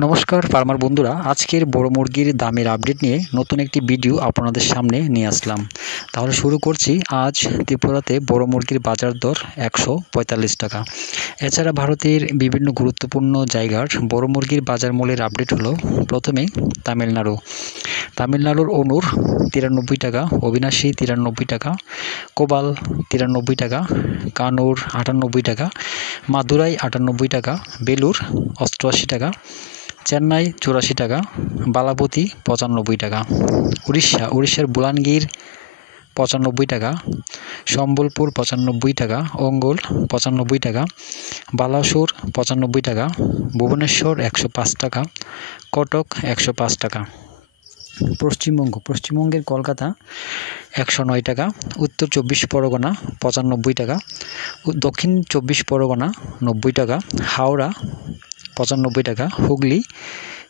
নমস্কার ফার্মার বন্ধুরা, আজকের বড় মুরগির দামের আপডেট নিয়ে নতুন একটি ভিডিও আপনাদের সামনে নিয়ে আসলাম। তাহলে শুরু করছি। আজ ত্রিপুরাতে বড় মুরগির বাজার দর 145 টাকা। এছাড়া ভারতের বিভিন্ন গুরুত্বপূর্ণ জায়গার বড় মুরগির বাজার মূল্যের আপডেট হলো। প্রথমেই তামিলনাড়ুর অনুর 93 টাকা, অবিনাশী 93 টাকা, কোবাল 93 টাকা, কানুর 98 টাকা, মাদুরাই 98 টাকা, বেলুর 88 টাকা, চেন্নাই 84 টাকা, বালাপতি 95 টাকা, উড়িষ্যার বুলানগীর 95 টাকা, সম্বলপুর 95 টাকা, অঙ্গল 95 টাকা, বালাসুর 95 টাকা, ভুবনেশ্বর 105 টাকা, কটক 105 টাকা। পশ্চিমবঙ্গের কলকাতা 109 টাকা, উত্তর 24 পরগনা 95 টাকা, দক্ষিণ 24 পরগনা 90 টাকা, হাওড়া 95 টাকা, হুগলি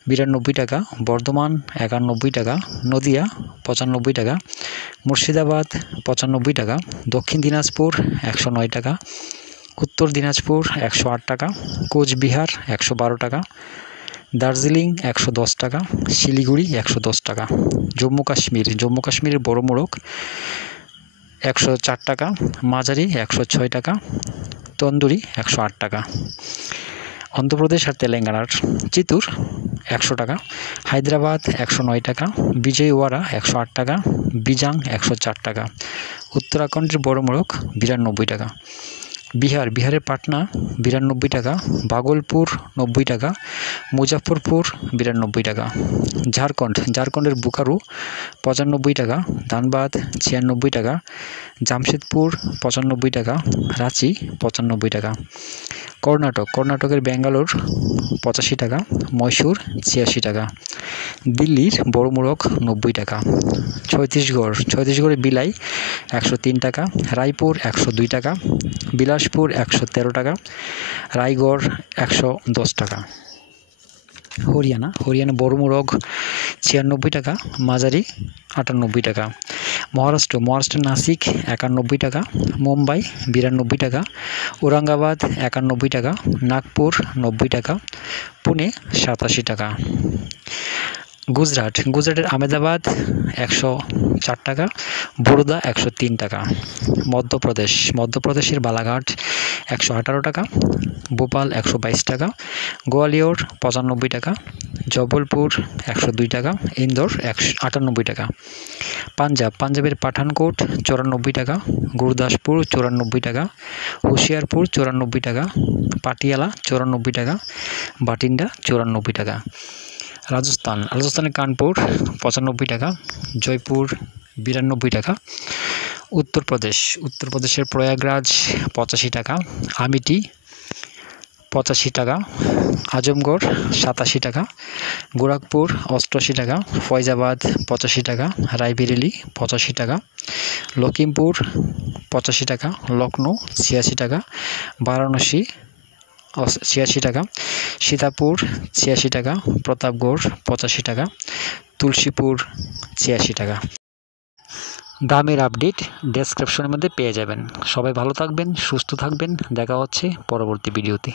92 টাকা, বর্ধমান 91 টাকা, নদিয়া 95 টাকা, মুর্শিদাবাদ 95 টাকা, দক্ষিণ দিনাজপুর 109 টাকা, উত্তর দিনাজপুর 108 টাকা, কোচবিহার 112 টাকা, দার্জিলিং 110 টাকা, শিলিগুড়ি 110 টাকা। জম্মু কাশ্মীরের বড় মোরগ 104 টাকা, মাঝারি 106 টাকা, তন্দুরি 108 টাকা। অন্ধ্রপ্রদেশ আর তেলেঙ্গানার চিত্তুর 100 টাকা, হায়দ্রাবাদ 109 টাকা, বিজয়ওয়াড়া 108 টাকা, বিজাং 104 টাকা। উত্তরাখণ্ডের বড় মোরগ 92 টাকা। বিহারের পাটনা 92 টাকা, ভাগলপুর 90 টাকা, মুজাফরপুর 92 টাকা। ঝাড়খণ্ডের বোকারো 95 টাকা, ধানবাদ 96 টাকা, জামশেদপুর 95 টাকা, রাঁচি 95 টাকা। কর্ণাটকের ব্যাঙ্গালোর 85 টাকা, মহীশূর 86 টাকা। দিল্লির বড় মোরগ 90 টাকা। ছত্তিশগড়ের বিলাই 103 টাকা, রায়পুর 102 টাকা, বিলাসপুর 113 টাকা, রায়গড় 110 টাকা। হরিয়ানা বড় মোরগ 96 টাকা, মাঝারি 98 টাকা। মহারাষ্ট্র নাসিক 91 টাকা, মুম্বাই 92 টাকা, ঔরঙ্গাবাদ 91 টাকা, নাগপুর 90 টাকা, পুনে 87 টাকা। গুজরাটের আহমেদাবাদ 104 টাকা, বরোদা 103 টাকা। মধ্যপ্রদেশের বালাঘাট 118 টাকা, ভোপাল 122 টাকা, গোয়ালিয়র 95 টাকা, জবলপুর 102 টাকা, ইন্দোর 98 টাকা। পাঞ্জাবের পাঠানকোট 94 টাকা, গুরদাসপুর 94 টাকা, হুশিয়ারপুর 94 টাকা, পাটিয়ালা 94 টাকা, বাটিন্ডা 94 টাকা। রাজস্থানের কানপুর 95 টাকা, জয়পুর 92 টাকা। উত্তরপ্রদেশের প্রয়াগরাজ 85 টাকা, আমিটি 85 টাকা, আজমগড় 87 টাকা, গোরখপুর 88 টাকা, ফয়জাবাদ 85 টাকা, রায়বেরেলি 85 টাকা, লখিমপুর 85 টাকা, লখনৌ 86 টাকা, বারাণসী 86 টাকা, সীতাপুর 86 টাকা, প্রতাপগড় 85 টাকা, তুলসীপুর 86 টাকা। দামের আপডেট ডেসক্রিপশনের মধ্যে পেয়ে যাবেন। সবাই ভালো থাকবেন, সুস্থ থাকবেন। দেখা হচ্ছে পরবর্তী ভিডিওতে।